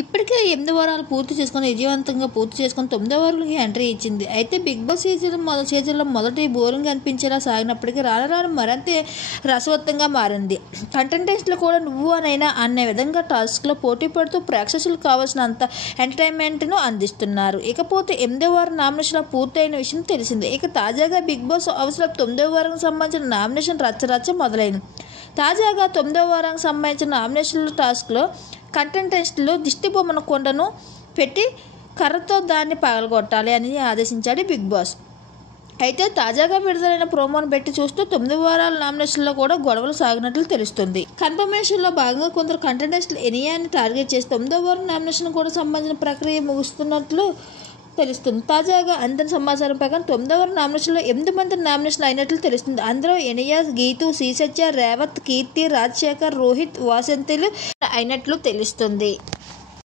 ఇప్పటికే 8 వారాలు విజయవంతంగా పూర్తి చేసుకొని 9వ వారంలోకి ఎంట్రీ ఇచ్చింది. అయితే బిగ్ బాస్ సీజన్లో మొదటి బోరింగ్ అనిపించేలా సాగినప్పటికీ రాను రాను మరింత రసవత్తంగా మారింది. కంటెస్టెంట్లు కూడా నువ్వు అనైనా అనే విధంగా టాస్క్లో పోటీ పడుతూ ప్రేక్షకులకు కావాల్సినంత ఎంటర్టైన్మెంట్ను అందిస్తున్నారు. ఇకపోతే 8వ వారం నామినేషన్లు పూర్తయిన విషయం తెలిసిందే. ఇక తాజాగా బిగ్ బాస్ హౌస్లో 9వ వారానికి సంబంధించిన నామినేషన్ రచ్చ మొదలైంది. తాజాగా 9వ వారానికి సంబంధించిన నామినేషన్ల టాస్క్లో కంటెస్టెంట్లు దిష్టిబొమ్మను కొండను పెట్టి కర్రతో దాన్ని పగలగొట్టాలి అని ఆదేశించాడు బిగ్ బాస్. అయితే తాజాగా విడుదలైన ప్రోమోను పెట్టి చూస్తూ 9 వారాల నామినేషన్లో కూడా గొడవలు సాగినట్లు తెలుస్తుంది. కన్ఫర్మేషన్లో భాగంగా కొందరు కంటెస్టెంట్లు ఎనియాని టార్గెట్ చేసి 9వ వారం నామినేషన్ కూడా సంబంధించిన ప్రక్రియ ముగుస్తున్నట్లు తెలుస్తుంది. తాజాగా అందిన సమాచారం ప్రకారం 9వ వారం నామినేషన్లో 8 మంది నామినేషన్ అయినట్లు తెలుస్తుంది. అందులో ఎనియా, గీతు, శ్రీసత్య, రేవత్, కీర్తి, రాజశేఖర్, రోహిత్, వాసంతిలు అయినట్లు తెలుస్తుంది.